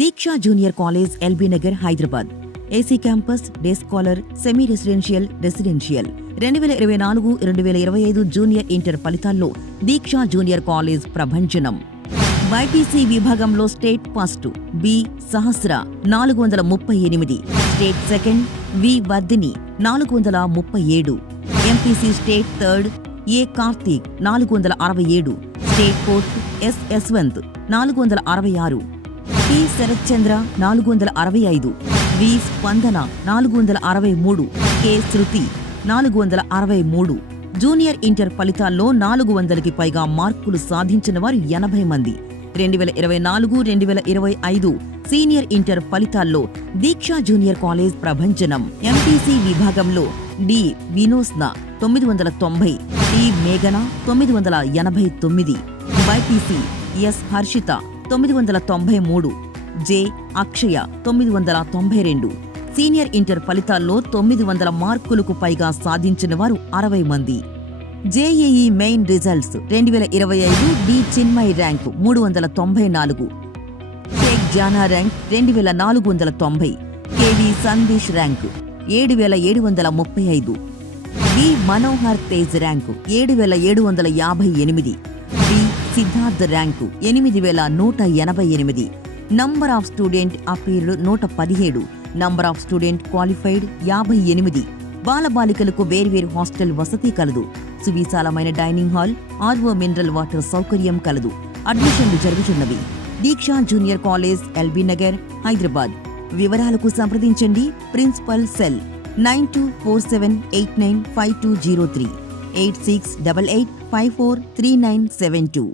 దీక్షా junior college, LB Nagar, Hyderabad. AC campus, day scholar, semi residential, 2024-2025 junior inter ఫలితాల్లో Deeksha junior college ప్రభంజనం. BiPC విభాగంలో state first B Sahasra 438, state second V Vardhini 437, MPC state third A Karthik 467, state fourth S Yashwanth 466, P Sharathchandra 465, V Spandana 463, K Shruti 463. Junior inter ఫలితాల్లో 400కి పైగా మార్కులు సాధించిన వారు 80 మంది. 2024-2025 senior inter ఫలితాల్లో దీక్షా జూనియర్ కాలేజ్ ప్రభంజనం. ఎంపీసీ విభాగంలో డి వినోస్న 990, టి మేఘన 989, BiPC S Harshitha 993, J Akshaya 992. Senior inter ఫలితాల్లో 900 మార్కులకు పైగా సాధించిన వారు 60 మంది. JEE main results 2025 D Chinmay rank 394, Sheikh Jana rank 2490, KV Sandesh rank 7735, V Manohar Tej rank 7758, B Siddharth rank 8188, number of student appeared 117, number of student qualified 58. బాలబాలికలకు వేర్వేరు హాస్టల్ వసతి కలదు. సువిశాలమైన dining hall, RO mineral water సౌకర్యం కలదు. అడ్మిషన్లు జరుగుతున్నవి. Deeksha junior college, LB Nagar, Hyderabad. వివరాలకు సంప్రదించండి. Principal cell 9247895203, 8688543972.